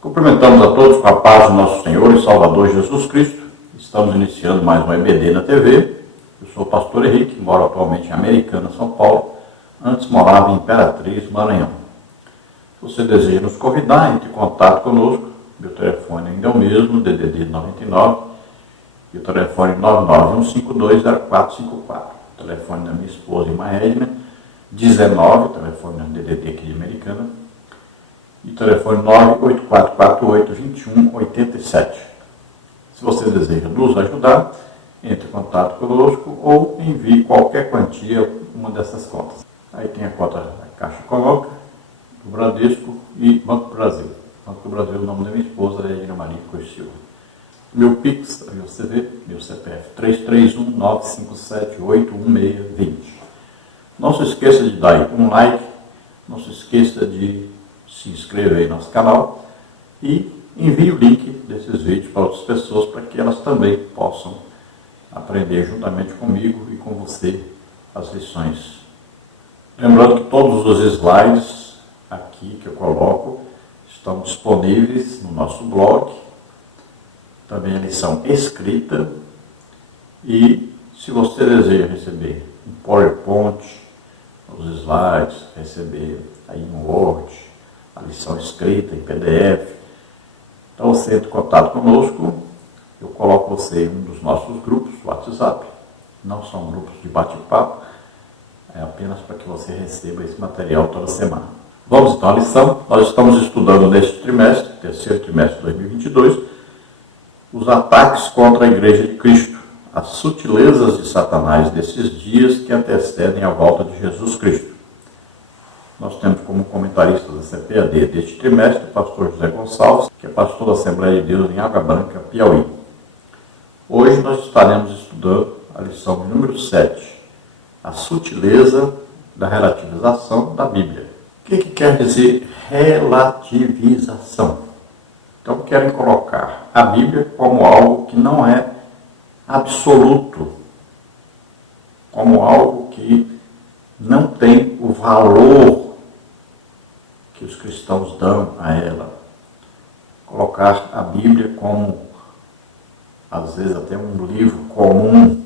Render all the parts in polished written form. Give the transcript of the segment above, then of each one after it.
Cumprimentamos a todos com a paz do nosso Senhor e Salvador Jesus Cristo. Estamos iniciando mais um EBD na TV. Eu sou o pastor Henrique, moro atualmente em Americana, São Paulo. Antes morava em Imperatriz, Maranhão. Se você deseja nos convidar, entre em contato conosco. Meu telefone ainda é o mesmo, DDD 99, e o telefone 991520454. O telefone da minha esposa, irmã Edna, 19, o telefone da DDD aqui de Americana, e o telefone 98448-2187. Se você deseja nos ajudar, entre em contato conosco ou envie qualquer quantia uma dessas contas. Aí tem a conta da Caixa Econômica, do Bradesco e Banco do Brasil. Banco do Brasil, o nome da minha esposa é Edna Maria Coelho Silva. Meu Pix, aí você vê, meu CPF 331-957-81620. Não se esqueça de dar um like, não se esqueça de se inscrever no nosso canal e envie o link desses vídeos para outras pessoas para que elas também possam aprender juntamente comigo e com você as lições. Lembrando que todos os slides aqui que eu coloco estão disponíveis no nosso blog, também a lição escrita, e se você deseja receber um PowerPoint, os slides, receber aí um Word, a lição escrita em PDF, então você entra em contato conosco, eu coloco você em um dos nossos grupos do WhatsApp, não são grupos de bate-papo, é apenas para que você receba esse material toda semana. Vamos então à lição. Nós estamos estudando neste trimestre, terceiro trimestre de 2022, os ataques contra a Igreja de Cristo, as sutilezas de Satanás desses dias que antecedem a volta de Jesus Cristo. Nós temos como comentarista da CPAD deste trimestre o pastor José Gonçalves, que é pastor da Assembleia de Deus em Água Branca, Piauí. Hoje nós estaremos estudando a lição número 7, a sutileza da relativização da Bíblia. O que quer dizer relativização? Então querem colocar a Bíblia como algo que não é absoluto, como algo que não tem o valor que os cristãos dão a ela. Colocar a Bíblia como, às vezes, até um livro comum,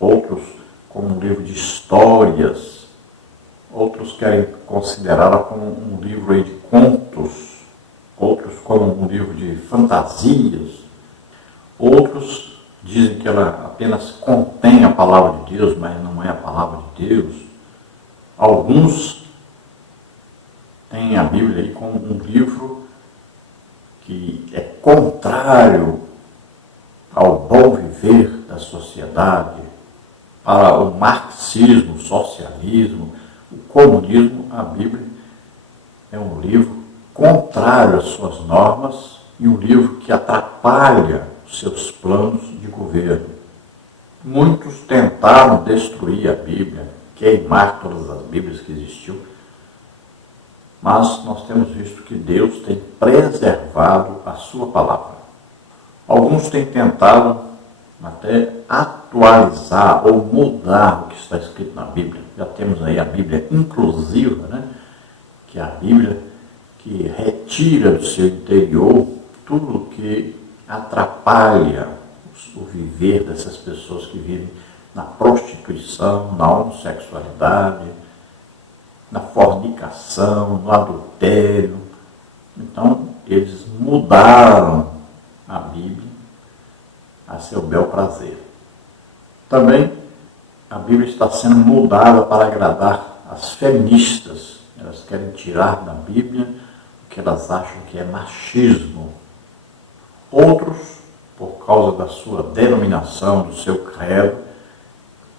outros como um livro de histórias, outros querem considerá-la como um livro de contos, outros como um livro de fantasias, outros dizem que ela apenas contém a palavra de Deus, mas não é a palavra de Deus. Alguns têm a Bíblia aí como um livro que é contrário ao bom viver da sociedade, para o marxismo, o socialismo, o comunismo. A Bíblia é um livro contrário às suas normas e um livro que atrapalha os seus planos de governo. Muitos tentaram destruir a Bíblia, queimar todas as Bíblias que existiam, mas nós temos visto que Deus tem preservado a sua palavra. Alguns têm tentado até atualizar ou mudar o que está escrito na Bíblia. Já temos aí a Bíblia inclusiva, né? Que é a Bíblia que retira do seu interior tudo que atrapalha o viver dessas pessoas que vivem na prostituição, na homossexualidade, na fornicação, no adultério. Então, eles mudaram a Bíblia a seu bel prazer. Também, a Bíblia está sendo mudada para agradar as feministas. Elas querem tirar da Bíblia o que elas acham que é machismo. Outros, por causa da sua denominação, do seu credo,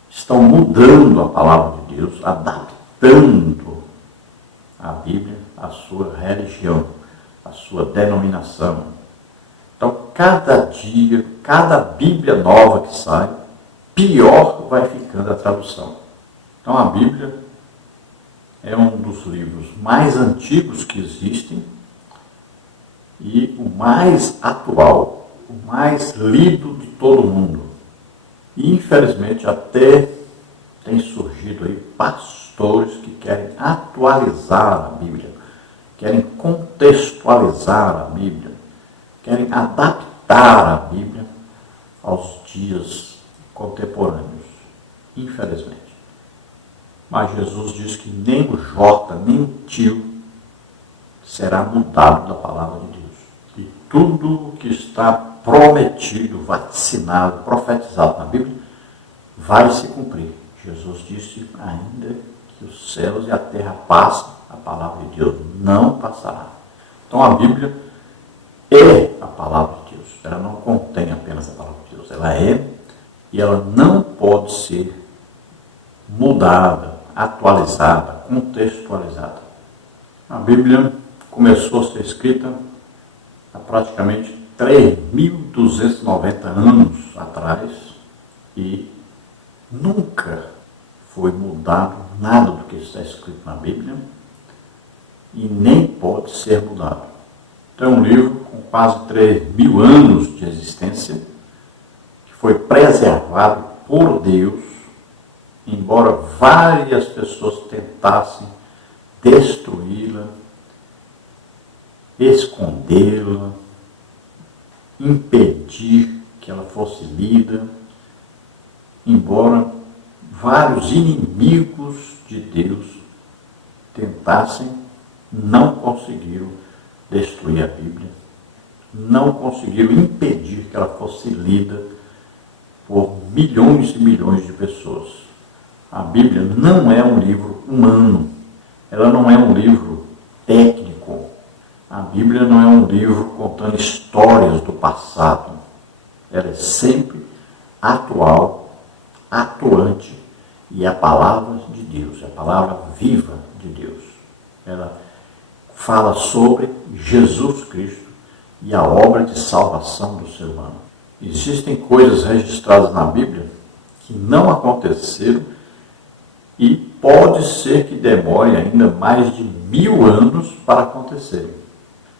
estão mudando a palavra de Deus, adaptando a Bíblia à sua religião, à sua denominação. Então, cada dia, cada Bíblia nova que sai, pior vai ficando a tradução. Então, a Bíblia é um dos livros mais antigos que existem e o mais atual, o mais lido de todo mundo. E, infelizmente, até tem surgido aí pastores que querem atualizar a Bíblia, querem contextualizar a Bíblia, querem adaptar a Bíblia aos dias contemporâneos, infelizmente. Mas Jesus diz que nem o Jota, nem o tio será mudado da palavra de Deus. E tudo o que está prometido, vaticinado, profetizado na Bíblia, vai se cumprir. Jesus disse, ainda que os céus e a terra passem, a palavra de Deus não passará. Então a Bíblia é a palavra de Deus. Ela não contém apenas a palavra de Deus. Ela é e ela não pode ser mudada, atualizada, contextualizada. A Bíblia começou a ser escrita há praticamente 3.290 anos atrás e nunca foi mudado nada do que está escrito na Bíblia e nem pode ser mudado. Então é um livro com quase 3.000 anos de existência que foi preservado por Deus, embora várias pessoas tentassem destruí-la, escondê-la, impedir que ela fosse lida, embora vários inimigos de Deus tentassem, não conseguiram destruir a Bíblia, não conseguiram impedir que ela fosse lida por milhões e milhões de pessoas. A Bíblia não é um livro humano, ela não é um livro técnico, a Bíblia não é um livro contando histórias do passado, ela é sempre atual, atuante, e é a palavra de Deus, é a palavra viva de Deus. Ela fala sobre Jesus Cristo e a obra de salvação do ser humano. Existem coisas registradas na Bíblia que não aconteceram e pode ser que demore ainda mais de 1000 anos para acontecerem.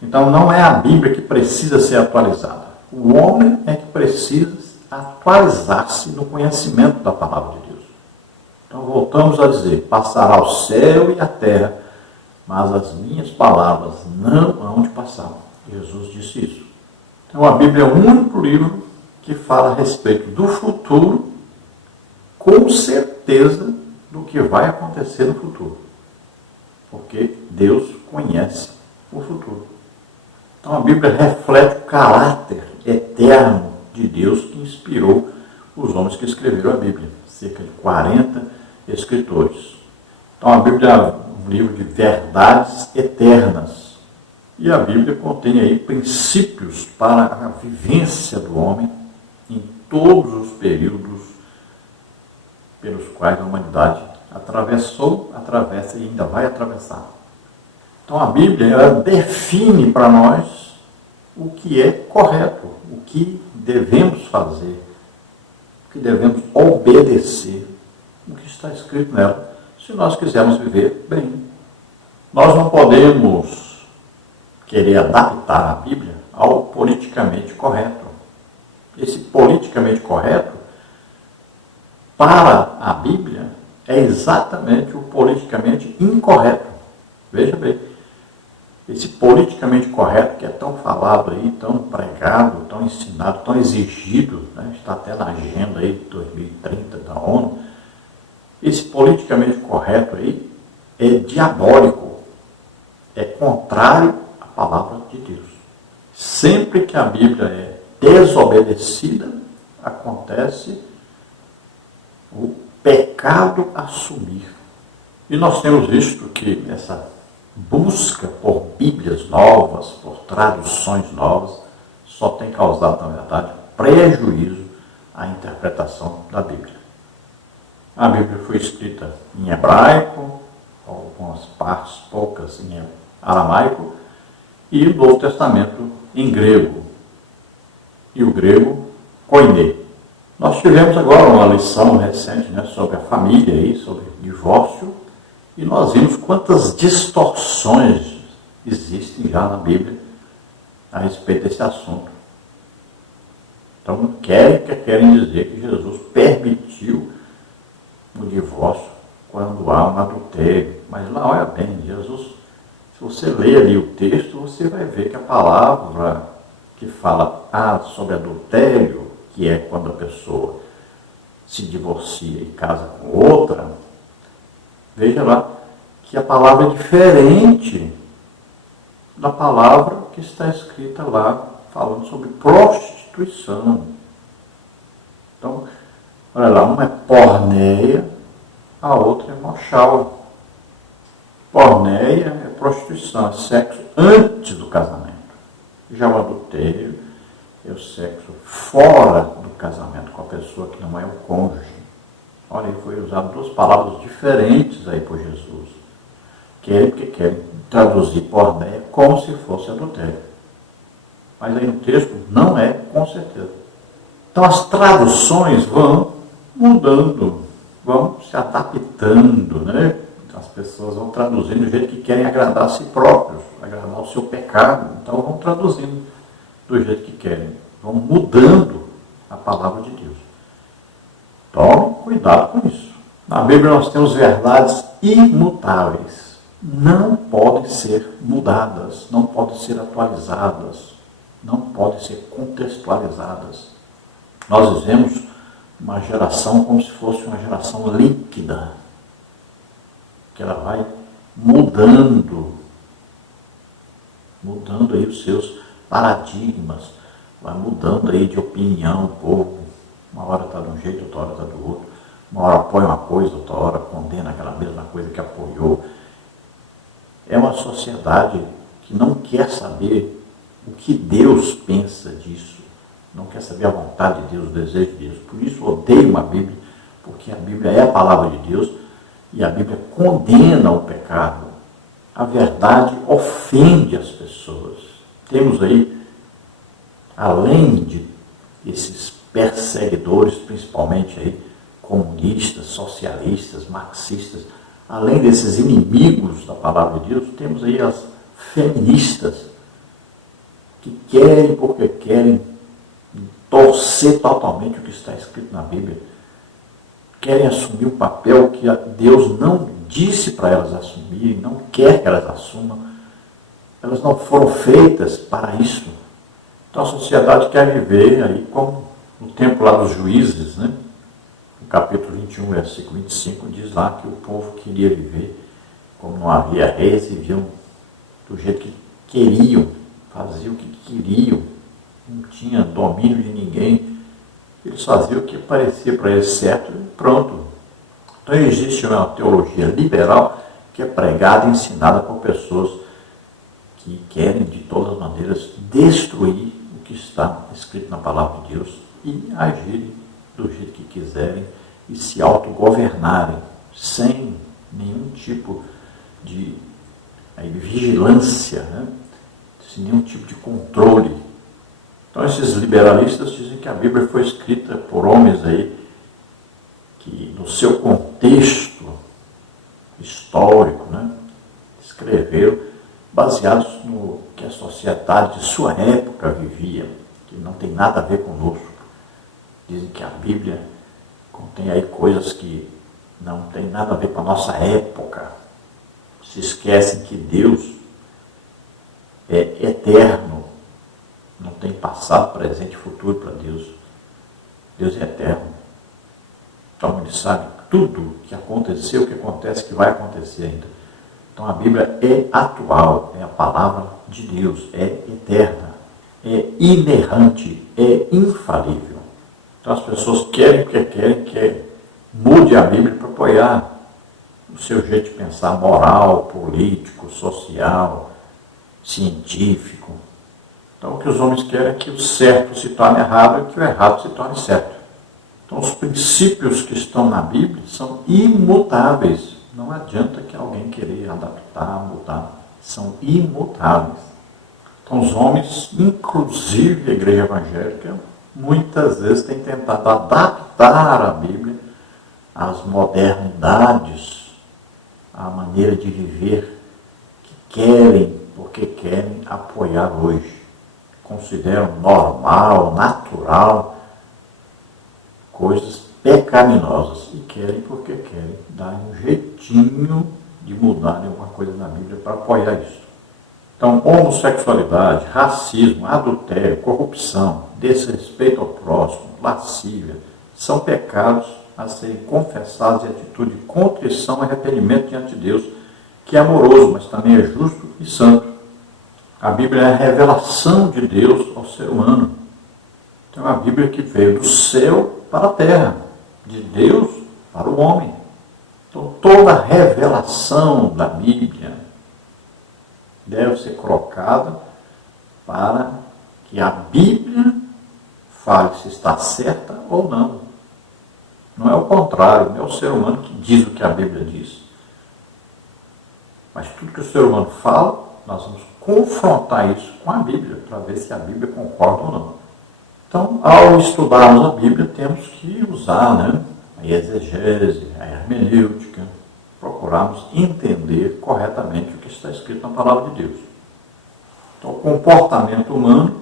Então não é a Bíblia que precisa ser atualizada. O homem é que precisa atualizar-se no conhecimento da palavra de Deus. Então voltamos a dizer, passará o céu e a terra, mas as minhas palavras não hão de passar. Jesus disse isso. Então a Bíblia é o único livro que fala a respeito do futuro, com certeza do que vai acontecer no futuro. Porque Deus conhece o futuro. Então a Bíblia reflete o caráter eterno de Deus que inspirou os homens que escreveram a Bíblia. Cerca de 40 escritores. Então a Bíblia é um livro de verdades eternas. E a Bíblia contém aí princípios para a vivência do homem em todos os períodos pelos quais a humanidade atravessou, atravessa e ainda vai atravessar. Então a Bíblia ela define para nós o que é correto, o que devemos fazer, o que devemos obedecer, o que está escrito nela, se nós quisermos viver bem. Nós não podemos querer adaptar a Bíblia ao politicamente correto. Esse politicamente correto, para a Bíblia, é exatamente o politicamente incorreto. Veja bem, esse politicamente correto que é tão falado aí, tão pregado, tão ensinado, tão exigido, né? Está até na agenda aí de 2030 da ONU, esse politicamente correto aí é diabólico, é contrário à palavra de Deus. Sempre que a Bíblia é desobedecida, acontece o pecado assumir. E nós temos visto que essa busca por Bíblias novas, por traduções novas, só tem causado, na verdade, prejuízo à interpretação da Bíblia. A Bíblia foi escrita em hebraico, algumas partes, poucas em aramaico, e o Novo Testamento em grego. E o grego, koiné. Nós tivemos agora uma lição recente, né, sobre a família, aí, sobre divórcio, e nós vimos quantas distorções existem já na Bíblia a respeito desse assunto. Então, querem dizer que Jesus permitiu o divórcio quando há um adultério. Mas lá, olha bem, Jesus Se você ler ali o texto, você vai ver que a palavra que fala sobre adultério, que é quando a pessoa se divorcia e casa com outra, veja lá que a palavra é diferente da palavra que está escrita lá, falando sobre prostituição. Então, olha lá, uma é porneia, a outra é mochal. Porneia é prostituição, é sexo antes do casamento. Já o adultério é o sexo fora do casamento, com a pessoa que não é o cônjuge. Olha, aí foi usado duas palavras diferentes aí por Jesus. Querem porque querem traduzir porneia como se fosse adultério. Mas aí no texto não é, com certeza. Então as traduções vão mudando, vão se adaptando, né? As pessoas vão traduzindo do jeito que querem agradar a si próprios, agradar o seu pecado. Então vão traduzindo do jeito que querem, vão mudando a palavra de Deus. Tome cuidado com isso. Na Bíblia nós temos verdades imutáveis. Não podem ser mudadas, não podem ser atualizadas, não podem ser contextualizadas. Nós vivemos uma geração como se fosse uma geração líquida, que ela vai mudando aí os seus paradigmas, vai mudando aí de opinião um pouco. Uma hora está de um jeito, outra hora está do outro. Uma hora apoia uma coisa, outra hora condena aquela mesma coisa que apoiou. É uma sociedade que não quer saber o que Deus pensa disso, não quer saber a vontade de Deus, o desejo de Deus. Por isso odeio a Bíblia, porque a Bíblia é a palavra de Deus e a Bíblia condena o pecado. A verdade ofende as pessoas. Temos aí, além de esses perseguidores, principalmente aí, comunistas, socialistas, marxistas, além desses inimigos da palavra de Deus, temos aí as feministas, que querem, porque querem, torcer totalmente o que está escrito na Bíblia. Querem assumir um papel que Deus não disse para elas assumirem, não quer que elas assumam. Elas não foram feitas para isso. Então a sociedade quer viver aí como no tempo lá dos juízes, né? No capítulo 21, versículo 25, diz lá que o povo queria viver como não havia reis e viviam do jeito que queriam, faziam o que queriam, não tinha domínio de ninguém, eles faziam o que parecia para eles certo e pronto. Então existe uma teologia liberal que é pregada e ensinada por pessoas que querem de todas as maneiras destruir o que está escrito na palavra de Deus e agirem do jeito que quiserem e se autogovernarem sem nenhum tipo de vigilância, né? Sem nenhum tipo de controle. Então esses liberalistas dizem que a Bíblia foi escrita por homens aí que no seu contexto histórico, né, escreveram baseados no que a sociedade de sua época vivia, que não tem nada a ver conosco. Dizem que a Bíblia contém aí coisas que não tem nada a ver com a nossa época. Se esquecem que Deus é eterno, não tem passado, presente e futuro para Deus. Deus é eterno. Então ele sabe tudo que aconteceu, o que acontece, que vai acontecer ainda. Então a Bíblia é atual, é a palavra de Deus, é eterna, é inerrante, é infalível. Então as pessoas querem que mude a Bíblia para apoiar o seu jeito de pensar moral, político, social, científico. Então o que os homens querem é que o certo se torne errado e que o errado se torne certo. Então os princípios que estão na Bíblia são imutáveis. Não adianta que alguém querer adaptar, mudar. São imutáveis. Então os homens, inclusive a igreja evangélica, muitas vezes têm tentado adaptar a Bíblia às modernidades, à maneira de viver que querem, porque querem apoiar hoje. Consideram normal, natural, coisas pecaminosas e querem porque querem dar um jeitinho de mudar alguma coisa na Bíblia para apoiar isso. Então, homossexualidade, racismo, adultério, corrupção, desrespeito ao próximo, lascívia, são pecados a serem confessados em atitude de contrição e arrependimento diante de Deus, que é amoroso, mas também é justo e santo. A Bíblia é a revelação de Deus ao ser humano. Então, é uma Bíblia que veio do céu para a terra, de Deus para o homem. Então, toda a revelação da Bíblia deve ser colocada para que a Bíblia fale se está certa ou não. Não é o contrário, não é o ser humano que diz o que a Bíblia diz. Mas tudo que o ser humano fala, nós vamos confrontar isso com a Bíblia, para ver se a Bíblia concorda ou não. Então, ao estudarmos a Bíblia, temos que usar a exegese, a hermenêutica, procurarmos entender corretamente o que está escrito na palavra de Deus. Então, o comportamento humano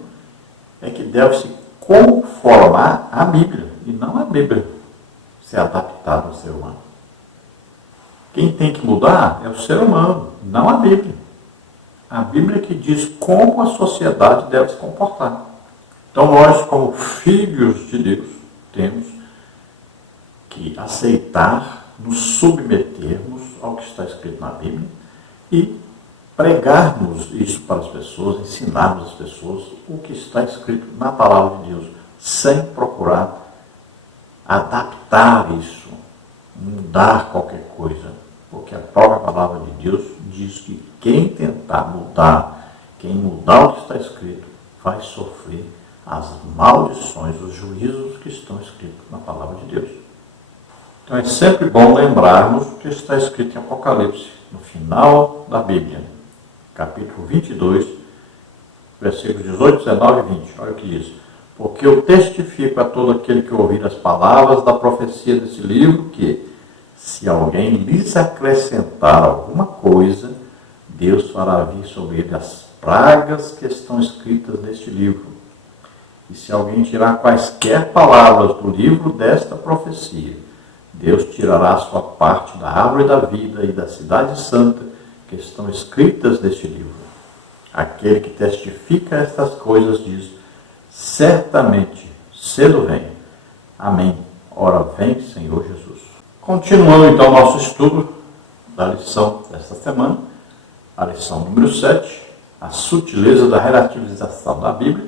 é que deve se conformar à Bíblia, e não a Bíblia ser adaptada ao ser humano. Quem tem que mudar é o ser humano, não a Bíblia. A Bíblia que diz como a sociedade deve se comportar. Então, nós, como filhos de Deus, temos que aceitar, nos submetermos ao que está escrito na Bíblia e pregarmos isso para as pessoas, ensinarmos as pessoas o que está escrito na palavra de Deus, sem procurar adaptar isso, mudar qualquer coisa, porque a própria palavra de Deus diz que quem tentar mudar, quem mudar o que está escrito, vai sofrer as maldições, os juízos que estão escritos na palavra de Deus. Então é sempre bom lembrarmos o que está escrito em Apocalipse, no final da Bíblia, capítulo 22, versículos 18, 19 e 20. Olha o que diz. Porque eu testifico a todo aquele que ouvir as palavras da profecia desse livro que, se alguém lhes acrescentar alguma coisa, Deus fará vir sobre ele as pragas que estão escritas neste livro. E se alguém tirar quaisquer palavras do livro desta profecia, Deus tirará a sua parte da árvore da vida e da cidade santa que estão escritas neste livro. Aquele que testifica estas coisas diz: certamente, cedo vem. Amém. Ora vem, Senhor Jesus. Continuando então nosso estudo da lição desta semana, a lição número 7, a sutileza da relativização da Bíblia,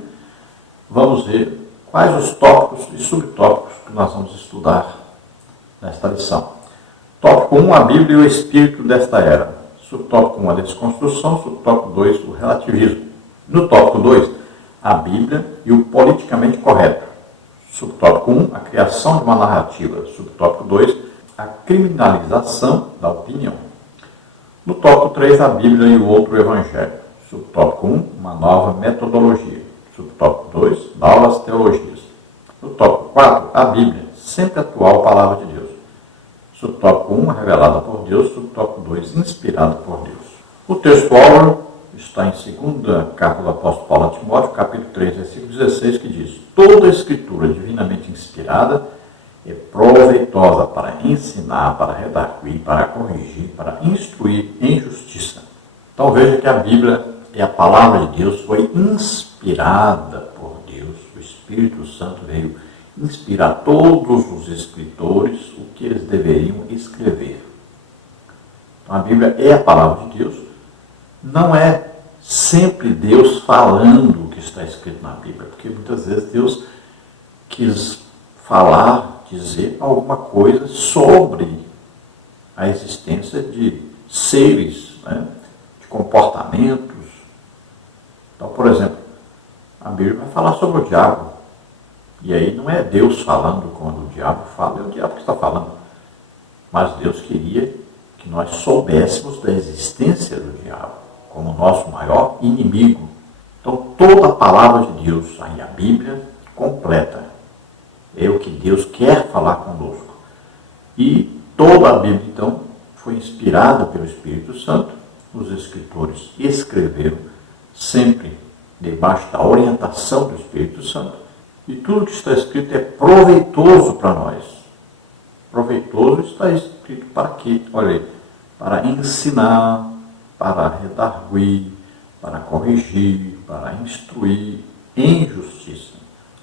vamos ver quais os tópicos e subtópicos que nós vamos estudar nesta lição. Tópico 1, a Bíblia e o espírito desta era. Subtópico 1, a desconstrução. Subtópico 2, o relativismo. No tópico 2, a Bíblia e o politicamente correto. Subtópico 1, a criação de uma narrativa. Subtópico 2, a criminalização da opinião. No tópico 3, a Bíblia e o outro evangelho. Subtópico 1, uma nova metodologia. Subtópico 2, novas teologias. No tópico 4, a Bíblia, sempre atual palavra de Deus. Subtópico 1, revelada por Deus. Subtópico 2, inspirada por Deus. O texto-áureo está em 2ª carta do apóstolo Paulo a Timóteo, capítulo 3, versículo 16, que diz: toda a escritura divinamente inspirada é proveitosa para ensinar, para redarguir, para corrigir, para instruir em justiça. Então veja que a Bíblia é a palavra de Deus, foi inspirada por Deus. O Espírito Santo veio inspirar todos os escritores o que eles deveriam escrever. Então a Bíblia é a palavra de Deus. Não é sempre Deus falando o que está escrito na Bíblia, porque muitas vezes Deus quis falar, dizer alguma coisa sobre a existência de seres, de comportamentos. Então, por exemplo, a Bíblia vai falar sobre o diabo. E aí não é Deus falando quando o diabo fala, é o diabo que está falando. Mas Deus queria que nós soubéssemos da existência do diabo como nosso maior inimigo. Então, toda a palavra de Deus, aí a Bíblia completa, é o que Deus quer falar conosco. E toda a Bíblia, então, foi inspirada pelo Espírito Santo. Os escritores escreveram sempre debaixo da orientação do Espírito Santo. E tudo que está escrito é proveitoso para nós. Proveitoso está escrito para quê? Olha aí, para ensinar, para redarguir, para corrigir, para instruir em justiça.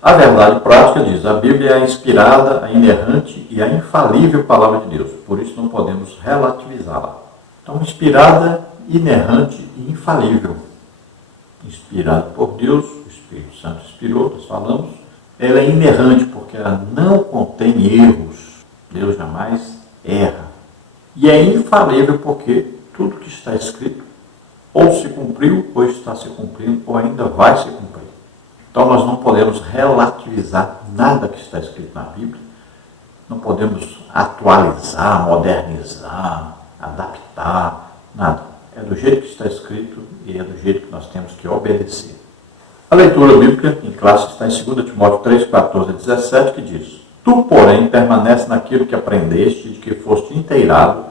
A verdade prática diz: a Bíblia é a inspirada, a inerrante e a infalível palavra de Deus. Por isso não podemos relativizá-la. Então, inspirada, inerrante e infalível. Inspirada por Deus, o Espírito Santo inspirou, nós falamos. Ela é inerrante porque ela não contém erros. Deus jamais erra. E é infalível porque tudo que está escrito ou se cumpriu, ou está se cumprindo, ou ainda vai se cumprir. Então nós não podemos relativizar nada que está escrito na Bíblia. Não podemos atualizar, modernizar, adaptar, nada. É do jeito que está escrito e é do jeito que nós temos que obedecer. A leitura bíblica em classe está em 2 Timóteo 3, 14 a 17, que diz: Tu, porém, permanece naquilo que aprendeste e de que foste inteirado,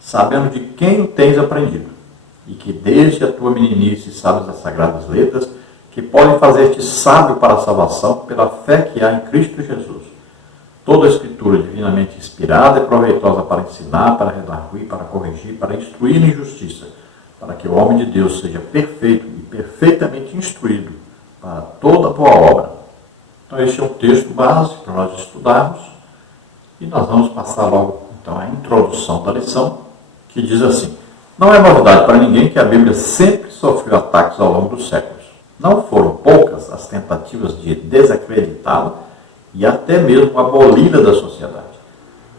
sabendo de quem o tens aprendido, e que desde a tua meninice sabes as sagradas letras, que podem fazer-te sábio para a salvação pela fé que há em Cristo Jesus. Toda a Escritura divinamente inspirada é proveitosa para ensinar, para redarguir, para corrigir, para instruir em justiça, para que o homem de Deus seja perfeito e perfeitamente instruído para toda boa obra. Então este é o texto base para nós estudarmos e nós vamos passar logo então a introdução da lição, que diz assim: não é novidade para ninguém que a Bíblia sempre sofreu ataques ao longo dos séculos. Não foram poucas as tentativas de desacreditá-la e até mesmo aboli-la da sociedade.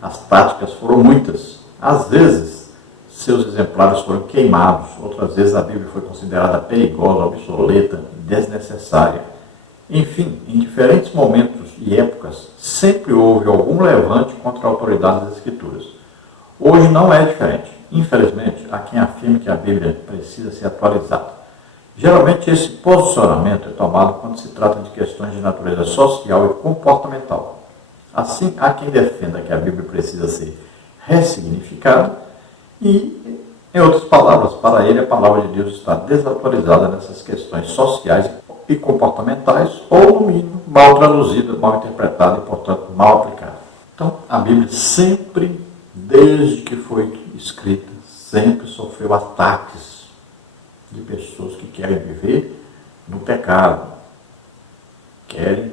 As táticas foram muitas. Às vezes, seus exemplares foram queimados. Outras vezes, a Bíblia foi considerada perigosa, obsoleta, desnecessária. Enfim, em diferentes momentos e épocas, sempre houve algum levante contra a autoridade das Escrituras. Hoje não é diferente. Infelizmente, há quem afirme que a Bíblia precisa ser atualizada. Geralmente, esse posicionamento é tomado quando se trata de questões de natureza social e comportamental. Assim, há quem defenda que a Bíblia precisa ser ressignificada e, em outras palavras, para ele a palavra de Deus está desatualizada nessas questões sociais e comportamentais, ou, no mínimo, mal traduzida, mal interpretada e, portanto, mal aplicada. Então, a Bíblia sempre, desde que foi escrita, sempre sofreu ataques de pessoas que querem viver no pecado, querem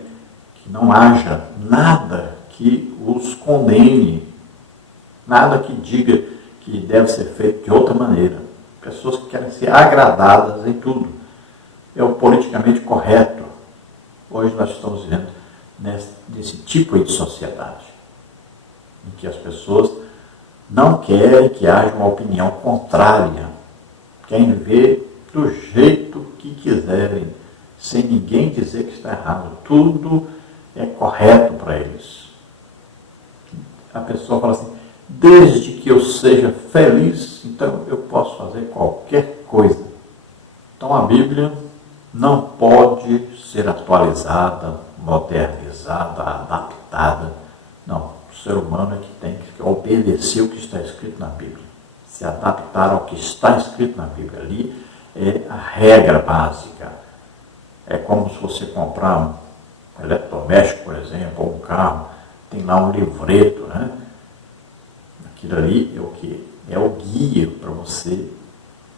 que não haja nada que os condene, nada que diga que deve ser feito de outra maneira. Pessoas que querem ser agradadas em tudo. É o politicamente correto. Hoje nós estamos vivendo nesse tipo de sociedade, em que as pessoas não querem que haja uma opinião contrária, querem viver do jeito que quiserem, sem ninguém dizer que está errado. Tudo é correto para eles. A pessoa fala assim: desde que eu seja feliz, então eu posso fazer qualquer coisa. Então a Bíblia não pode ser atualizada, modernizada, adaptada. Não, o ser humano é que tem que obedecer o que está escrito na Bíblia. Se adaptar ao que está escrito na Bíblia. Ali é a regra básica. É como se você comprar um eletrodoméstico, por exemplo, ou um carro, tem lá um livreto, né? Aquilo ali é o que? É o guia para você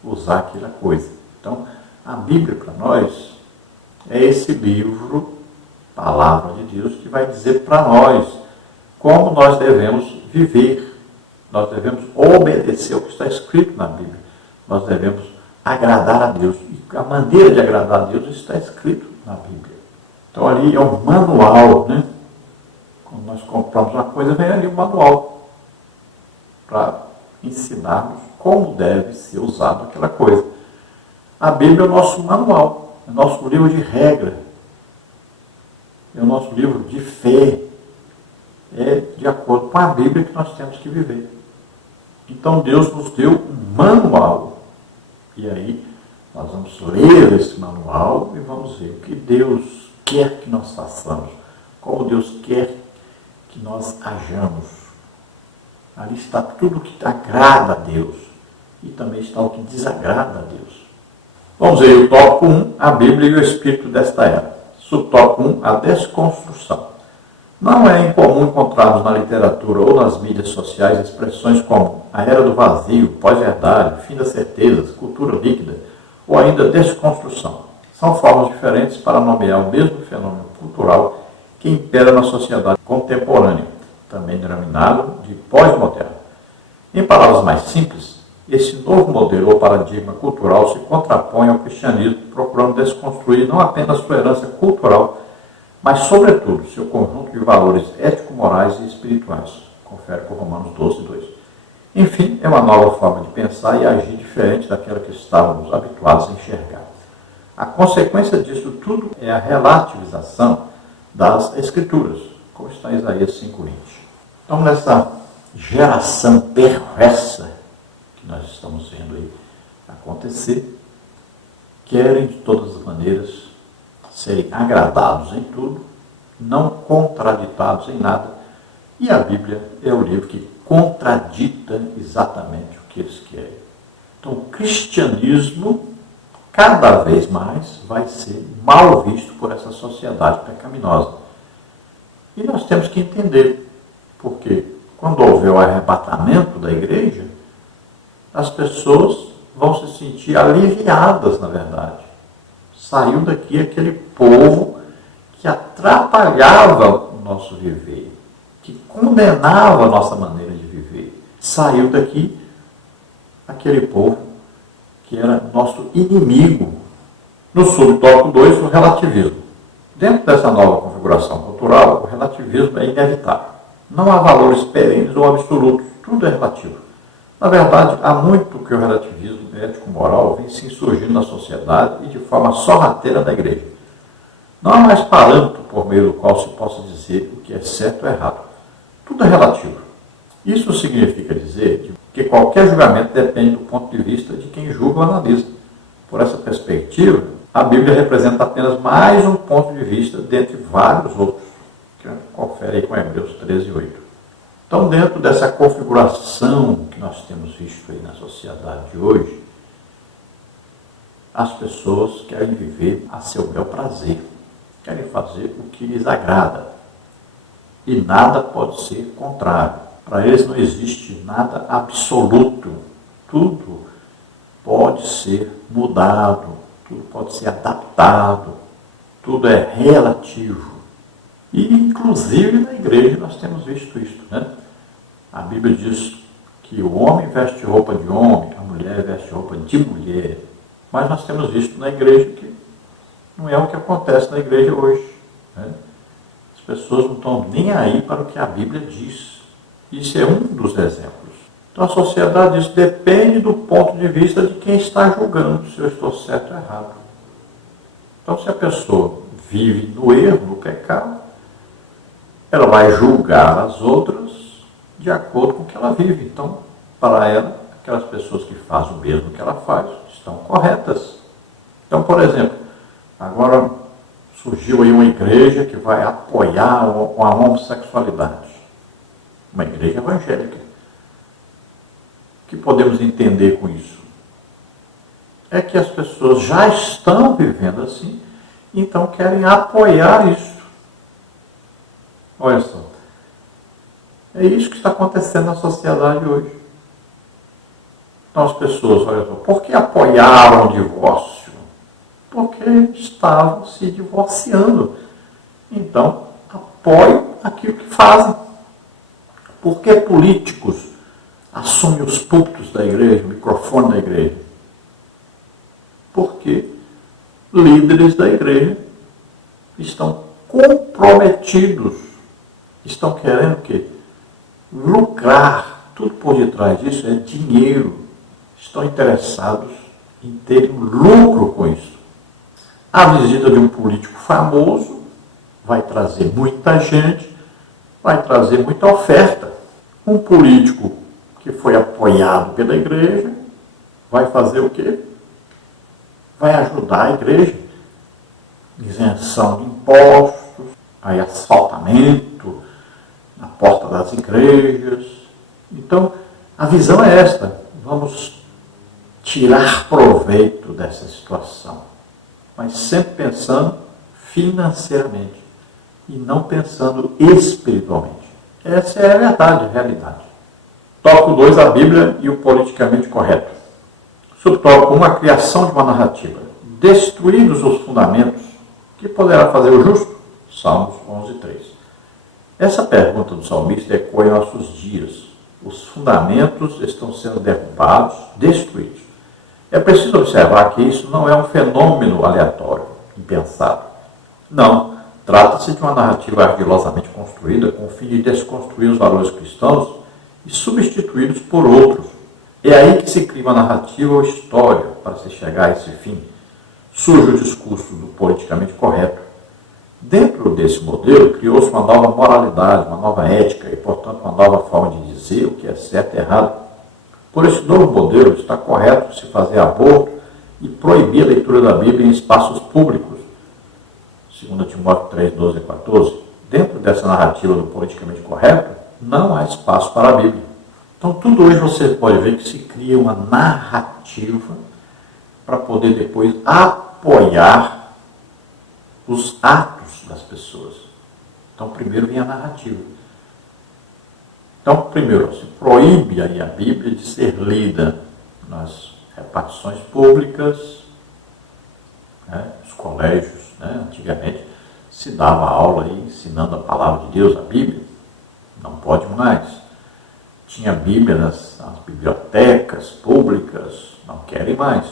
usar aquela coisa. Então, a Bíblia para nós é esse livro, palavra de Deus, que vai dizer para nós como nós devemos viver. Nós devemos obedecer o que está escrito na Bíblia. Nós devemos agradar a Deus. E a maneira de agradar a Deus está escrito na Bíblia. Então ali é um manual, né? Quando nós compramos uma coisa, vem ali um manual para ensinarmos como deve ser usado aquela coisa. A Bíblia é o nosso manual, é o nosso livro de regra, é o nosso livro de fé. É de acordo com a Bíblia que nós temos que viver. Então Deus nos deu um manual. E aí nós vamos ler esse manual e vamos ver o que Deus quer que nós façamos, como Deus quer que nós hajamos. Ali está tudo o que agrada a Deus e também está o que desagrada a Deus. Vamos ver o tópico 1, a Bíblia e o Espírito desta era. Subtópico 1, a desconstrução. Não é incomum encontrarmos na literatura ou nas mídias sociais expressões como a era do vazio, pós-verdade, fim das certezas, cultura líquida ou ainda desconstrução. São formas diferentes para nomear o mesmo fenômeno cultural que impera na sociedade contemporânea, também denominado de pós-moderno. Em palavras mais simples, esse novo modelo ou paradigma cultural se contrapõe ao cristianismo, procurando desconstruir não apenas sua herança cultural, mas, sobretudo, seu conjunto de valores ético-morais e espirituais. Confere por Romanos 12, 2. Enfim, é uma nova forma de pensar e agir diferente daquela que estávamos habituados a enxergar. A consequência disso tudo é a relativização das Escrituras, como está em Isaías 5:20. Então, nessa geração perversa que nós estamos vendo aí acontecer, querem de todas as maneiras serem agradados em tudo, não contraditados em nada, e a Bíblia é o livro que contradita exatamente o que eles querem. Então, o cristianismo, cada vez mais, vai ser mal visto por essa sociedade pecaminosa. E nós temos que entender, porque quando houver o arrebatamento da igreja, as pessoas vão se sentir aliviadas, na verdade. Saiu daqui aquele povo que atrapalhava o nosso viver, que condenava a nossa maneira de viver. Saiu daqui aquele povo que era nosso inimigo. No subtópico 2, o relativismo. Dentro dessa nova configuração cultural, o relativismo é inevitável. Não há valores perenes ou absolutos, tudo é relativo. Na verdade, há muito que o relativismo ético-moral vem se insurgindo na sociedade e de forma sorrateira na igreja. Não há mais parâmetro por meio do qual se possa dizer o que é certo ou errado. Tudo é relativo. Isso significa dizer que qualquer julgamento depende do ponto de vista de quem julga ou analisa. Por essa perspectiva, a Bíblia representa apenas mais um ponto de vista dentre vários outros, que confere aí com Hebreus 13:8. Então, dentro dessa configuração que nós temos visto aí na sociedade de hoje, as pessoas querem viver a seu bel prazer, querem fazer o que lhes agrada. E nada pode ser contrário. Para eles não existe nada absoluto. Tudo pode ser mudado, tudo pode ser adaptado, tudo é relativo. E, inclusive, na igreja nós temos visto isso, né? A Bíblia diz que o homem veste roupa de homem, a mulher veste roupa de mulher. Mas nós temos visto na igreja que não é o que acontece na igreja hoje, né? As pessoas não estão nem aí para o que a Bíblia diz. Isso é um dos exemplos. Então a sociedade diz, depende do ponto de vista de quem está julgando se eu estou certo ou errado. Então, se a pessoa vive no erro, no pecado, ela vai julgar as outras de acordo com o que ela vive. Então, para ela, aquelas pessoas que fazem o mesmo que ela faz estão corretas. Então, por exemplo, agora surgiu aí uma igreja que vai apoiar a homossexualidade. Uma igreja evangélica. O que podemos entender com isso? É que as pessoas já estão vivendo assim, então querem apoiar isso. Olha só. É isso que está acontecendo na sociedade hoje. Então as pessoas, olha só, por que apoiaram o divórcio? Porque estavam se divorciando. Então, apoiam aquilo que fazem. Por que políticos assumem os púlpitos da igreja, o microfone da igreja? Porque líderes da igreja estão comprometidos, estão querendo o quê? Lucrar. Tudo por detrás disso é dinheiro. Estão interessados em ter um lucro com isso. A visita de um político famoso vai trazer muita gente, vai trazer muita oferta. Um político que foi apoiado pela igreja vai fazer o quê? Vai ajudar a igreja. Isenção de impostos, aí asfaltamento na porta das igrejas. Então, a visão é esta. Vamos tirar proveito dessa situação, mas sempre pensando financeiramente e não pensando espiritualmente. Essa é a verdade, a realidade. Tópico 2, a Bíblia e o politicamente correto. Subtópico 1, a criação de uma narrativa. Destruídos os fundamentos, que poderá fazer o justo? Salmos 11:3. Essa pergunta do salmista ecoa em nossos dias. Os fundamentos estão sendo derrubados, destruídos. É preciso observar que isso não é um fenômeno aleatório, impensado. Não, trata-se de uma narrativa ardilosamente construída com o fim de desconstruir os valores cristãos e substituí-los por outros. É aí que se cria uma narrativa ou história para se chegar a esse fim. Surge o discurso do politicamente correto. Dentro desse modelo, criou-se uma nova moralidade, uma nova ética e, portanto, uma nova forma de dizer o que é certo e errado. Por esse novo modelo, está correto se fazer aborto e proibir a leitura da Bíblia em espaços públicos. 2 Timóteo 3:12-14. Dentro dessa narrativa do politicamente correto, não há espaço para a Bíblia. Então, tudo hoje você pode ver que se cria uma narrativa para poder depois apoiar os atos das pessoas. Então, primeiro vem a narrativa. Então, primeiro, se proíbe aí a Bíblia de ser lida nas repartições públicas, né, nos colégios, né, antigamente se dava aula aí ensinando a palavra de Deus, a Bíblia. Não pode mais. Tinha Bíblia nas bibliotecas públicas, não querem mais.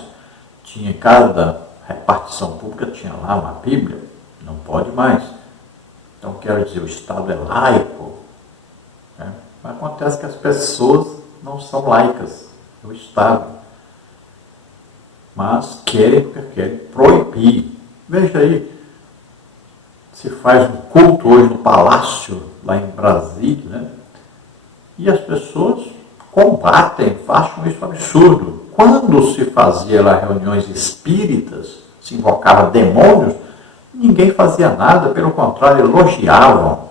Tinha em cada repartição pública, tinha lá uma Bíblia, não pode mais. Então, quero dizer, o Estado é laico, né? Mas acontece que as pessoas não são laicas, é o Estado. Mas querem proibir. Veja aí, se faz um culto hoje no Palácio, lá em Brasília, né? E as pessoas combatem, acham isso absurdo. Quando se fazia lá reuniões espíritas, se invocava demônios, ninguém fazia nada, pelo contrário, elogiavam.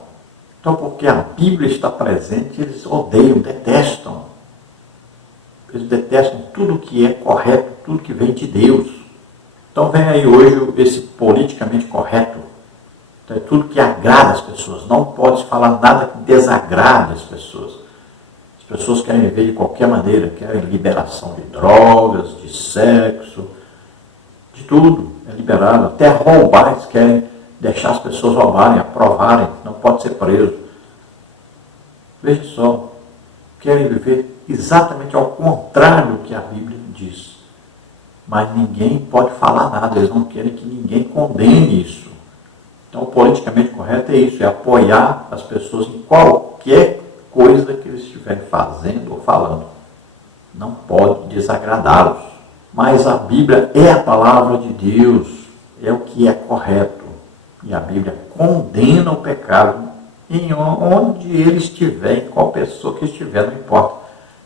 Então, porque a Bíblia está presente, eles odeiam, detestam. Eles detestam tudo que é correto, tudo que vem de Deus. Então, vem aí hoje esse politicamente correto. Então, é tudo que agrada as pessoas. Não pode falar nada que desagrade as pessoas. As pessoas querem viver de qualquer maneira, querem liberação de drogas, de sexo, de tudo. É liberado. Até roubar, eles querem deixar as pessoas roubarem, aprovarem, não pode ser preso. Veja só, querem viver exatamente ao contrário do que a Bíblia diz. Mas ninguém pode falar nada, eles não querem que ninguém condene isso. Então, o politicamente correto é isso, é apoiar as pessoas em qualquer coisa que eles estiverem fazendo ou falando. Não pode desagradá-los. Mas a Bíblia é a palavra de Deus, é o que é correto. E a Bíblia condena o pecado em onde ele estiver, em qual pessoa que estiver, não importa.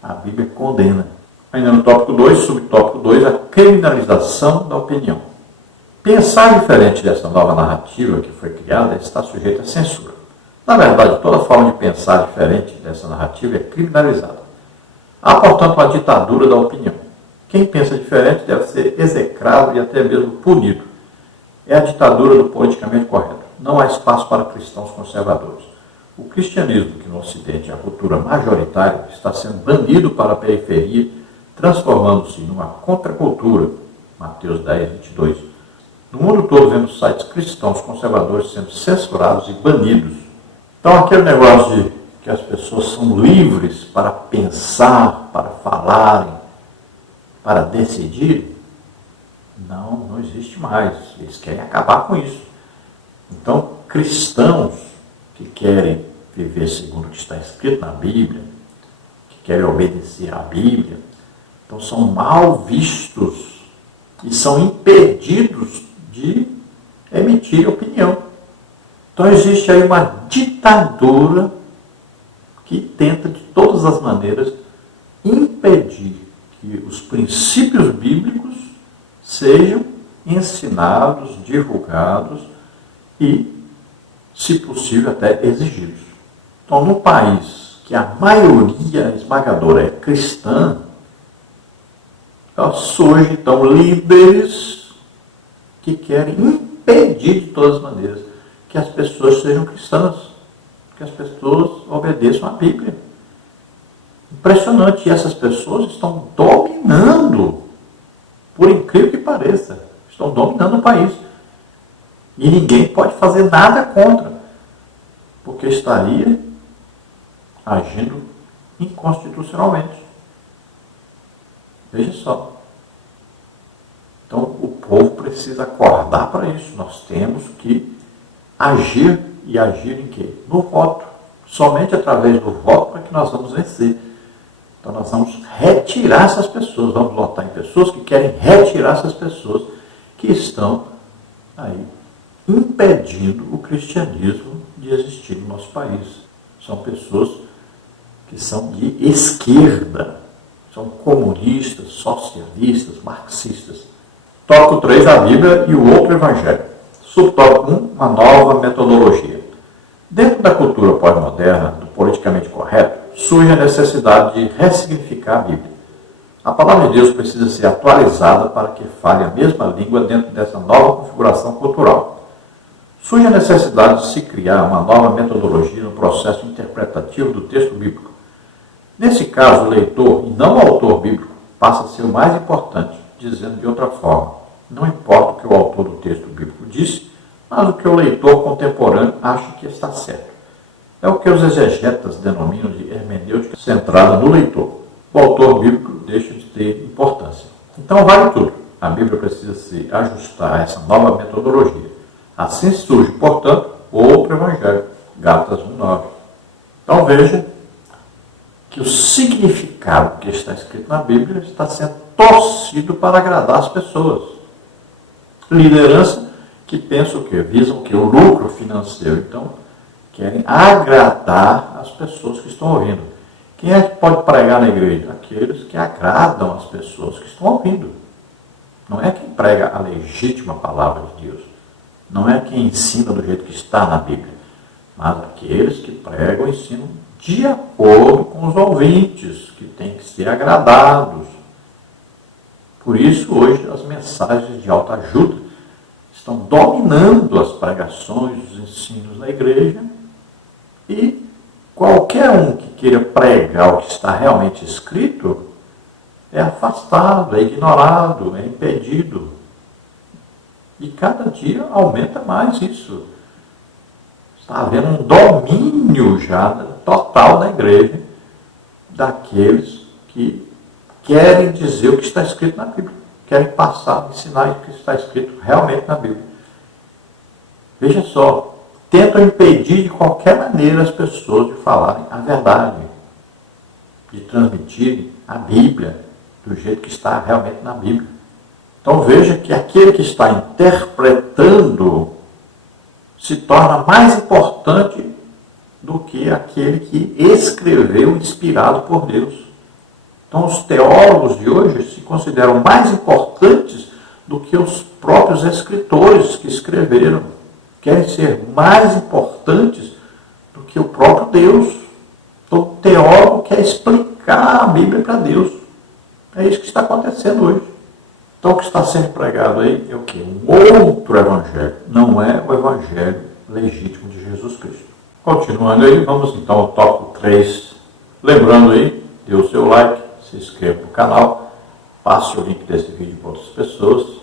A Bíblia condena. Ainda no tópico 2, subtópico 2, a criminalização da opinião. Pensar diferente dessa nova narrativa que foi criada está sujeito à censura. Na verdade, toda forma de pensar diferente dessa narrativa é criminalizada. Há, portanto, uma ditadura da opinião. Quem pensa diferente deve ser execrado e até mesmo punido. É a ditadura do politicamente correto. Não há espaço para cristãos conservadores. O cristianismo, que no Ocidente é a cultura majoritária, está sendo banido para a periferia, transformando-se numa contracultura. Mateus 10:22. No mundo todo, vemos sites cristãos conservadores sendo censurados e banidos. Então, aquele negócio de que as pessoas são livres para pensar, para falarem, para decidir, não existe mais. Eles querem acabar com isso. Então, cristãos que querem viver segundo o que está escrito na Bíblia, que querem obedecer à Bíblia, então são mal vistos e são impedidos de emitir opinião. Então existe aí uma ditadura que tenta de todas as maneiras impedir que os princípios bíblicos sejam ensinados, divulgados e, se possível, até exigidos. Então, no país que a maioria esmagadora é cristã, surgem, então, líderes que querem impedir de todas as maneiras que as pessoas sejam cristãs, que as pessoas obedeçam à Bíblia. Impressionante, e essas pessoas estão dominando por incrível que pareça, estão dominando o país. E ninguém pode fazer nada contra, porque estaria agindo inconstitucionalmente. Veja só. Então, o povo precisa acordar para isso. Nós temos que agir, e agir em quê? No voto. Somente através do voto é que nós vamos vencer. Então, nós vamos retirar essas pessoas, vamos votar em pessoas que querem retirar essas pessoas que estão aí impedindo o cristianismo de existir no nosso país. São pessoas que são de esquerda, são comunistas, socialistas, marxistas. Tópico 3, a Bíblia e o outro Evangelho. Subtópico 1, uma nova metodologia. Dentro da cultura pós-moderna, do politicamente correto, surge a necessidade de ressignificar a Bíblia. A palavra de Deus precisa ser atualizada para que fale a mesma língua dentro dessa nova configuração cultural. Surge a necessidade de se criar uma nova metodologia no processo interpretativo do texto bíblico. Nesse caso, o leitor, e não o autor bíblico, passa a ser o mais importante, dizendo de outra forma. Não importa o que o autor do texto bíblico disse, mas o que o leitor contemporâneo acha que está certo. É o que os exegetas denominam de hermenêutica centrada no leitor. O autor bíblico deixa de ter importância. Então vale tudo. A Bíblia precisa se ajustar a essa nova metodologia. Assim surge, portanto, outro Evangelho, Gálatas 1:9. Então veja que o significado que está escrito na Bíblia está sendo torcido para agradar as pessoas. Liderança que pensa o quê? Visam o quê? O lucro financeiro. Então, querem agradar as pessoas que estão ouvindo. Quem é que pode pregar na igreja? Aqueles que agradam as pessoas que estão ouvindo. Não é quem prega a legítima palavra de Deus. Não é quem ensina do jeito que está na Bíblia. Mas aqueles que pregam ensinam de acordo com os ouvintes, que têm que ser agradados. Por isso, hoje, as mensagens de autoajuda estão dominando as pregações, os ensinos da igreja, e qualquer um que queira pregar o que está realmente escrito é afastado, é ignorado, é impedido. E cada dia aumenta mais isso. Está havendo um domínio já total da igreja daqueles que querem dizer o que está escrito na Bíblia. Querem passar, ensinar o que está escrito realmente na Bíblia. Veja só, tentam impedir de qualquer maneira as pessoas de falarem a verdade, de transmitirem a Bíblia do jeito que está realmente na Bíblia. Então veja que aquele que está interpretando se torna mais importante do que aquele que escreveu inspirado por Deus. Então os teólogos de hoje se consideram mais importantes do que os próprios escritores que escreveram. Querem ser mais importantes do que o próprio Deus. Então o teólogo quer explicar a Bíblia para Deus. É isso que está acontecendo hoje. Então o que está sendo pregado aí é o quê? Um outro evangelho. Não é o evangelho legítimo de Jesus Cristo. Continuando aí, vamos então ao tópico 3. Lembrando aí, dê o seu like, se inscreva no canal, passe o link desse vídeo para outras pessoas.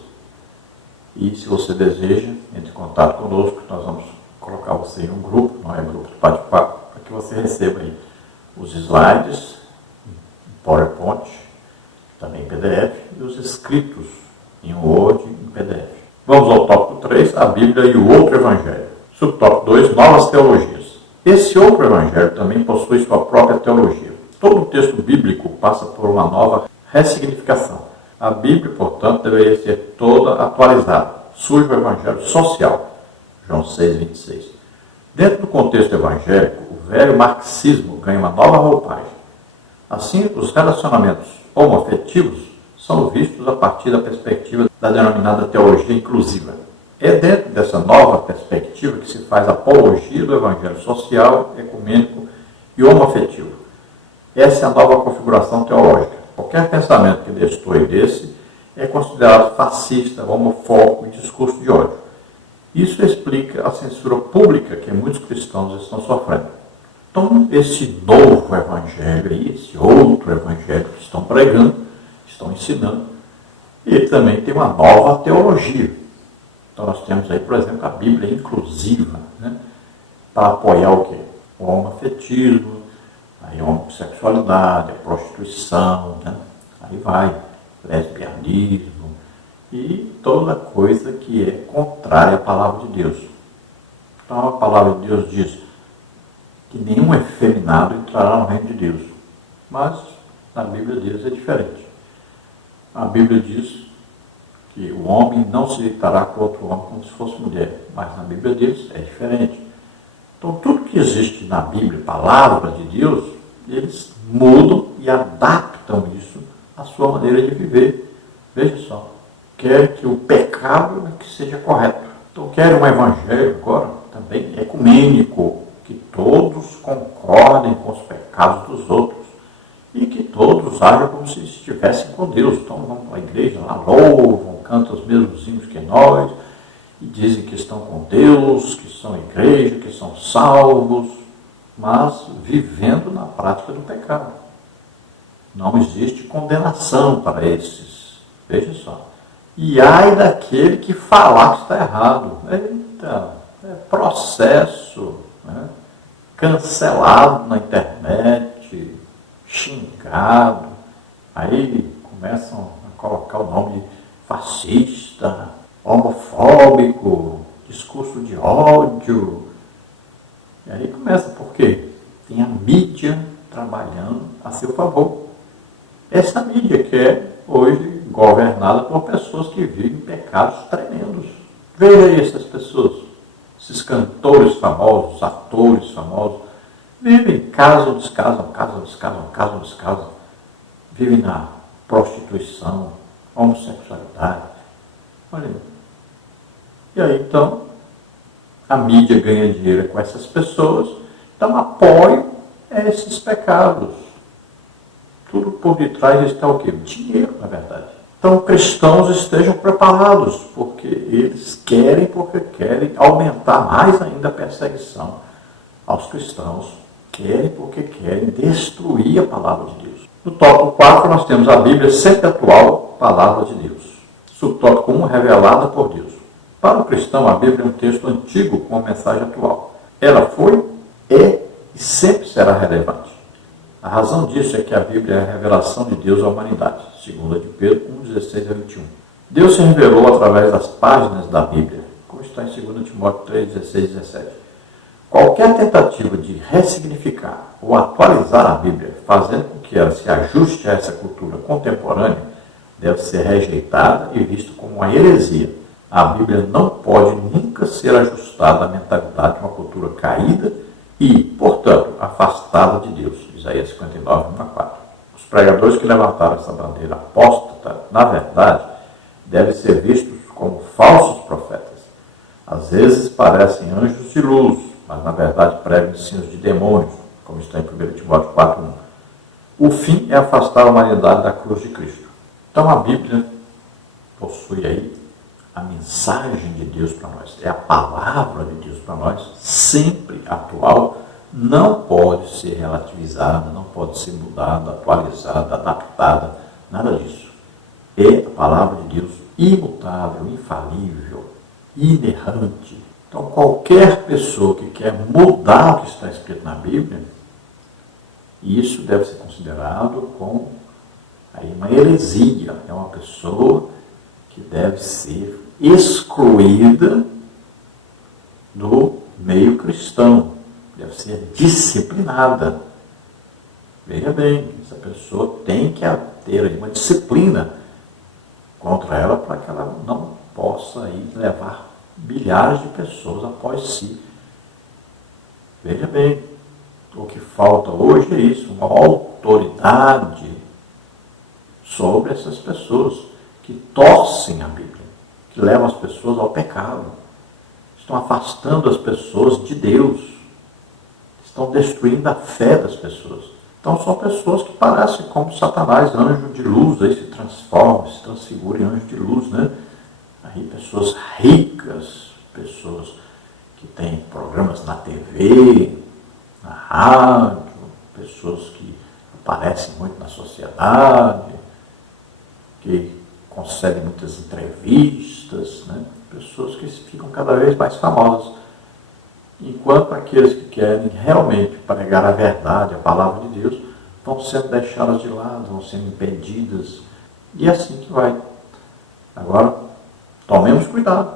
E se você deseja, entre em contato conosco, nós vamos colocar você em um grupo, não é grupo de bate-papo, para que você receba aí os slides, PowerPoint, também em PDF, e os escritos em Word e em PDF. Vamos ao tópico 3, a Bíblia e o outro Evangelho. Subtópico 2, novas teologias. Esse outro Evangelho também possui sua própria teologia. Todo o texto bíblico passa por uma nova ressignificação. A Bíblia, portanto, deveria ser toda atualizada. Surge o Evangelho social, João 6:26. Dentro do contexto evangélico, o velho marxismo ganha uma nova roupagem. Assim, os relacionamentos homoafetivos são vistos a partir da perspectiva da denominada teologia inclusiva. É dentro dessa nova perspectiva que se faz a apologia do evangelho social, ecumênico e homoafetivo. Essa é a nova configuração teológica. Qualquer pensamento que destoie desse é considerado fascista, homofóbico e discurso de ódio. Isso explica a censura pública que muitos cristãos estão sofrendo. Então, esse novo evangelho aí, esse outro evangelho que estão pregando, estão ensinando, E ele também tem uma nova teologia. Então nós temos aí, por exemplo, a Bíblia inclusiva, né? Para apoiar o quê? O homoafetismo, aí a homossexualidade, a prostituição, né? Aí vai, lesbianismo e toda coisa que é contrária à palavra de Deus. Então a palavra de Deus diz que nenhum efeminado entrará no reino de Deus. Mas na Bíblia de Deus é diferente. A Bíblia diz que o homem não se deitará com outro homem como se fosse mulher. Mas na Bíblia deles é diferente. Então tudo que existe na Bíblia, palavra de Deus, eles mudam e adaptam isso à sua maneira de viver. Veja só, quer que o pecado que seja correto. Então quer um evangelho agora também ecumênico, que todos concordem com os pecados dos outros e que todos ajam como se estivessem com Deus. Então vão para a igreja lá, louvam, cantam os mesmos hinos que nós e dizem que estão com Deus, que são igreja, que são salvos, mas vivendo na prática do pecado. Não existe condenação para esses. Veja só. E ai daquele que falar que está errado. Eita, é processo, né? Cancelado na internet, xingado. Aí começam a colocar o nome de fascista, homofóbico, discurso de ódio. E aí começa por quê? Tem a mídia trabalhando a seu favor. Essa mídia que é hoje governada por pessoas que vivem pecados tremendos. Veja aí essas pessoas, esses cantores famosos, atores famosos, vivem, casam, descasam, vivem na prostituição, homossexualidade. Olha aí. E aí, então, a mídia ganha dinheiro com essas pessoas, então apoia esses pecados. Tudo por detrás está o quê? Dinheiro, na verdade. Então, cristãos estejam preparados, porque eles querem aumentar mais ainda a perseguição aos cristãos. Querem porque querem destruir a palavra de Deus. No tópico 4, nós temos a Bíblia sempre atual, palavra de Deus. Subtópico 1, revelada por Deus. Para o cristão, a Bíblia é um texto antigo com uma mensagem atual. Ela foi, é e sempre será relevante. A razão disso é que a Bíblia é a revelação de Deus à humanidade, segundo de Pedro 1:16 a 21. Deus se revelou através das páginas da Bíblia, como está em 2 Timóteo 3:16 e 17. Qualquer tentativa de ressignificar ou atualizar a Bíblia, fazendo com que ela se ajuste a essa cultura contemporânea, deve ser rejeitada e vista como uma heresia. A Bíblia não pode nunca ser ajustada à mentalidade de uma cultura caída e, portanto, afastada de Deus. Isaías 59:1-4. Os pregadores que levantaram essa bandeira apóstata, na verdade, devem ser vistos como falsos profetas. Às vezes parecem anjos de luz, mas na verdade pregam ensinos de demônios, como está em 1 Timóteo 4:1. O fim é afastar a humanidade da cruz de Cristo. Então a Bíblia possui aí a mensagem de Deus para nós, é a palavra de Deus para nós, sempre atual, não pode ser relativizada, não pode ser mudada, atualizada, adaptada, nada disso. É a palavra de Deus imutável, infalível, inerrante. Então qualquer pessoa que quer mudar o que está escrito na Bíblia, isso deve ser considerado como aí uma heresia, é uma pessoa que deve ser excluída do meio cristão, deve ser disciplinada. Veja bem, essa pessoa tem que ter uma disciplina contra ela para que ela não possa aí levar milhares de pessoas após si. Veja bem, o que falta hoje é isso, uma autoridade sobre essas pessoas que torcem a Bíblia, que levam as pessoas ao pecado, estão afastando as pessoas de Deus, estão destruindo a fé das pessoas. Então são pessoas que parecem como Satanás, anjo de luz, aí se transforma, se transfigura em anjo de luz, né? Aí pessoas ricas, pessoas que têm programas na TV, na rádio, pessoas que aparecem muito na sociedade, que concedem muitas entrevistas, né? Pessoas que ficam cada vez mais famosas, enquanto aqueles que querem realmente pregar a verdade, a palavra de Deus, vão sendo deixadas de lado, vão sendo impedidas, e é assim que vai. Agora, tomemos cuidado,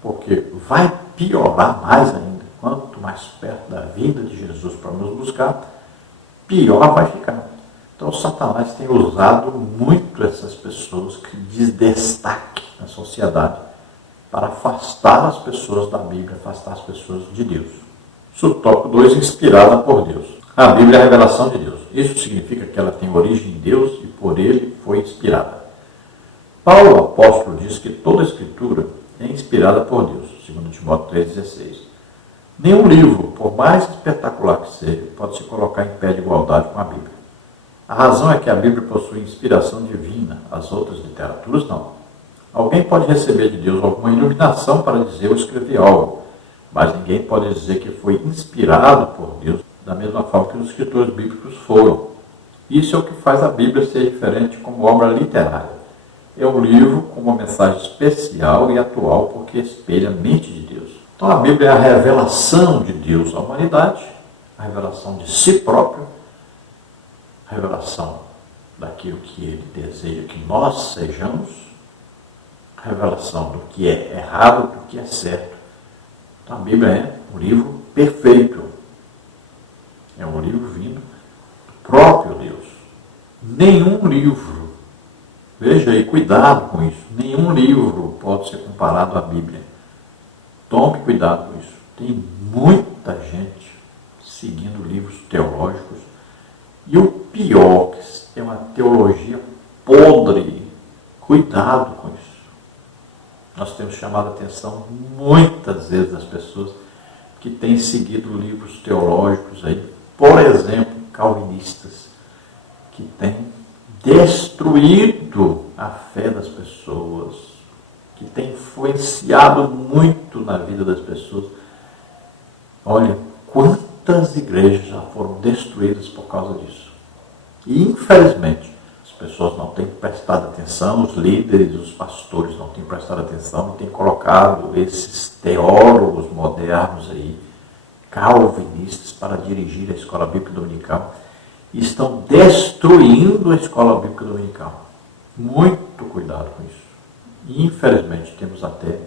porque vai piorar mais ainda. Quanto mais perto da vinda de Jesus para nos buscar, pior vai ficar. Então, Satanás tem usado muito essas pessoas que diz destaque na sociedade para afastar as pessoas da Bíblia, afastar as pessoas de Deus. Subtópico 2, inspirada por Deus. A Bíblia é a revelação de Deus. Isso significa que ela tem origem em Deus e por ele foi inspirada. Paulo, apóstolo, diz que toda a Escritura é inspirada por Deus, segundo Timóteo 3,16. Nenhum livro, por mais espetacular que seja, pode se colocar em pé de igualdade com a Bíblia. A razão é que a Bíblia possui inspiração divina, as outras literaturas não. Alguém pode receber de Deus alguma iluminação para dizer ou escrever algo, mas ninguém pode dizer que foi inspirado por Deus da mesma forma que os escritores bíblicos foram. Isso é o que faz a Bíblia ser diferente como obra literária. É um livro com uma mensagem especial e atual porque espelha a mente de Deus. Então a Bíblia é a revelação de Deus à humanidade, a revelação de si próprio, a revelação daquilo que ele deseja que nós sejamos, a revelação do que é errado, do que é certo. Então a Bíblia é um livro perfeito. É um livro vindo do próprio Deus. Nenhum livro, veja aí, cuidado com isso, nenhum livro pode ser comparado à Bíblia. Tome cuidado com isso. Tem muita gente seguindo livros teológicos e o pior, que é uma teologia podre. Cuidado com isso. Nós temos chamado a atenção muitas vezes das pessoas que têm seguido livros teológicos aí, por exemplo, calvinistas, que têm destruído a fé das pessoas, que têm influenciado muito na vida das pessoas. Olha, quantas igrejas já foram destruídas por causa disso. E, infelizmente, as pessoas não têm prestado atenção, os líderes, os pastores não têm prestado atenção e têm colocado esses teólogos modernos aí, calvinistas, para dirigir a escola bíblica dominical, e estão destruindo a escola bíblica dominical. Muito cuidado com isso. E, infelizmente, temos até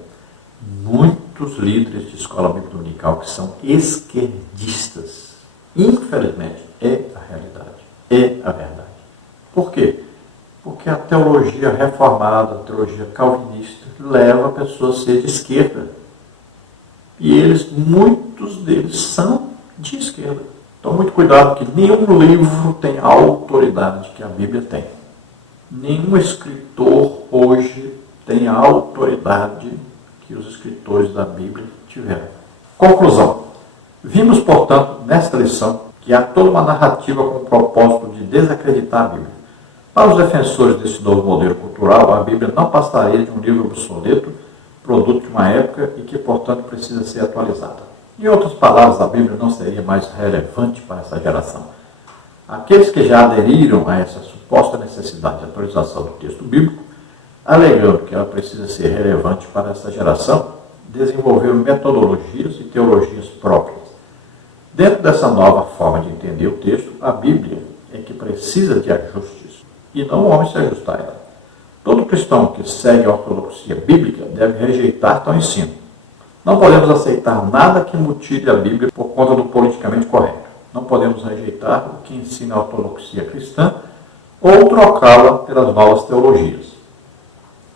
muitos líderes de escola bíblica dominical que são esquerdistas. Infelizmente, é a realidade, é a verdade. Por quê? Porque a teologia reformada, a teologia calvinista, leva a pessoa a ser de esquerda. E eles, muitos deles, são de esquerda. Então, muito cuidado, que nenhum livro tem a autoridade que a Bíblia tem. Nenhum escritor hoje tem a autoridade que os escritores da Bíblia tiveram. Conclusão. Vimos, portanto, nesta lição, que há toda uma narrativa com o propósito de desacreditar a Bíblia. Para os defensores desse novo modelo cultural, a Bíblia não passaria de um livro obsoleto, produto de uma época e que, portanto, precisa ser atualizada. Em outras palavras, a Bíblia não seria mais relevante para essa geração. Aqueles que já aderiram a essa suposta necessidade de atualização do texto bíblico, alegando que ela precisa ser relevante para essa geração, desenvolveram metodologias e teologias próprias. Dentro dessa nova forma de entender o texto, a Bíblia é que precisa de ajustes, e não o homem se ajustar a ela. Todo cristão que segue a ortodoxia bíblica deve rejeitar tal ensino. Não podemos aceitar nada que mutile a Bíblia por conta do politicamente correto. Não podemos rejeitar o que ensina a ortodoxia cristã ou trocá-la pelas novas teologias.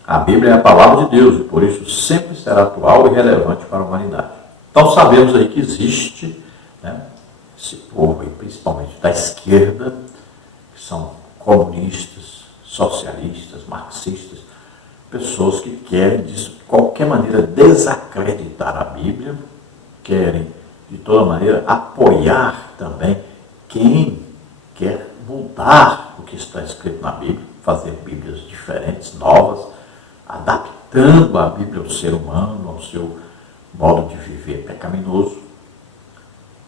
A Bíblia é a palavra de Deus e por isso sempre será atual e relevante para a humanidade. Então sabemos aí que existe, né, esse povo aí, principalmente da esquerda, que são comunistas, socialistas, marxistas, pessoas que querem, de qualquer maneira, desacreditar a Bíblia, querem, de toda maneira, apoiar também quem quer mudar o que está escrito na Bíblia, fazer Bíblias diferentes, novas, adaptando a Bíblia ao ser humano, ao seu modo de viver pecaminoso.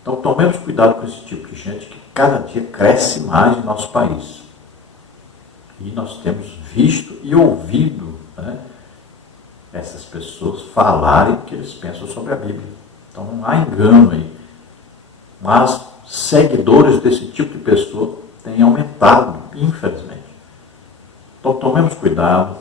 Então, tomemos cuidado com esse tipo de gente que cada dia cresce mais em nosso país. E nós temos visto e ouvido, né, essas pessoas falarem o que eles pensam sobre a Bíblia. Então não há engano aí. Mas seguidores desse tipo de pessoa têm aumentado, infelizmente. Então tomemos cuidado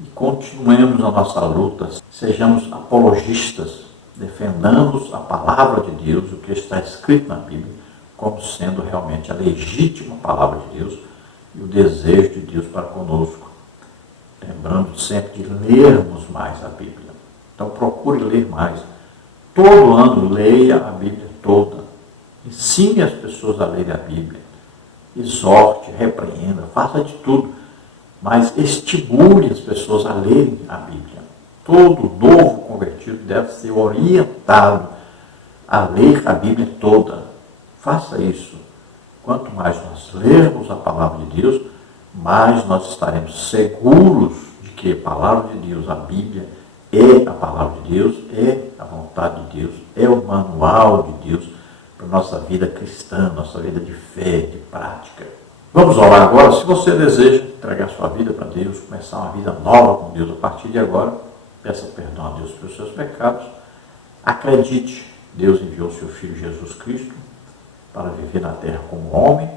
e continuemos a nossa luta. Sejamos apologistas, defendamos a palavra de Deus, o que está escrito na Bíblia, como sendo realmente a legítima palavra de Deus e o desejo de Deus para conosco. Lembrando sempre de lermos mais a Bíblia. Então procure ler mais. Todo ano leia a Bíblia toda. Ensine as pessoas a lerem a Bíblia. Exorte, repreenda, faça de tudo. Mas estimule as pessoas a lerem a Bíblia. Todo novo convertido deve ser orientado a ler a Bíblia toda. Faça isso. Quanto mais nós lermos a palavra de Deus, mais nós estaremos seguros de que a palavra de Deus, a Bíblia, é a palavra de Deus, é a vontade de Deus, é o manual de Deus para a nossa vida cristã, nossa vida de fé, de prática. Vamos orar agora. Se você deseja entregar sua vida para Deus, começar uma vida nova com Deus a partir de agora, peça perdão a Deus pelos seus pecados. Acredite, Deus enviou seu Filho Jesus Cristo para viver na terra como homem,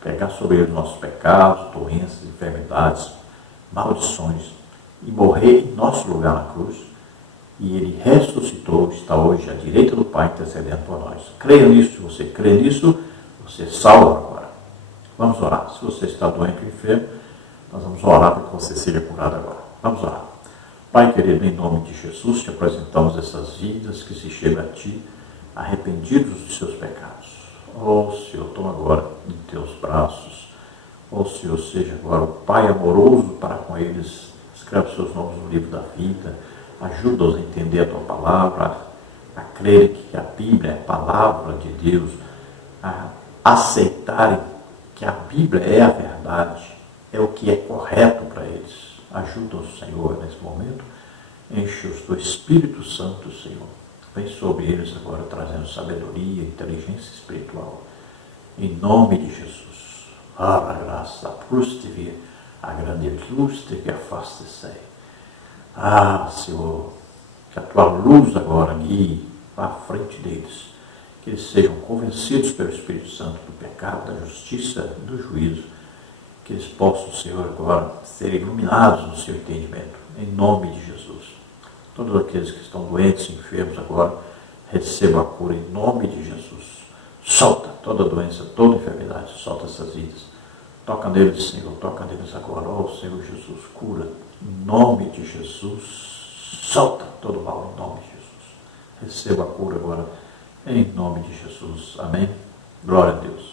pegar sobre ele os nossos pecados, doenças, enfermidades, maldições, e morrer em nosso lugar na cruz. E ele ressuscitou, está hoje à direita do Pai, intercedendo por nós. Creia nisso. Se você crê nisso, você é salvo agora. Vamos orar. Se você está doente ou enfermo, nós vamos orar para que você seja curado agora. Vamos orar. Pai querido, em nome de Jesus, te apresentamos essas vidas que se chegam a Ti, arrependidos dos seus pecados. Ó Senhor, toma agora em Teus braços. Ó Senhor, seja agora o Pai amoroso para com eles. Escreve seus nomes no livro da vida. Ajuda-os a entender a Tua palavra, a crer que a Bíblia é a palavra de Deus, a aceitarem que a Bíblia é a verdade, é o que é correto para eles. Ajuda-os, Senhor, nesse momento. Enche-os do Espírito Santo, Senhor. Vem sobre eles agora, trazendo sabedoria, inteligência espiritual. Em nome de Jesus. A graça, a a grande luz que afasta-se. Senhor, que a Tua luz agora guie à frente deles. Que eles sejam convencidos pelo Espírito Santo do pecado, da justiça, do juízo. Que eles possam, Senhor, agora ser iluminados no seu entendimento. Em nome de Jesus. Todos aqueles que estão doentes, enfermos agora, recebam a cura em nome de Jesus. Solta toda doença, toda enfermidade, solta essas vidas. Toca neles, Senhor, toca neles agora. Ó Senhor Jesus, cura em nome de Jesus. Solta todo mal em nome de Jesus. Receba a cura agora em nome de Jesus. Amém. Glória a Deus.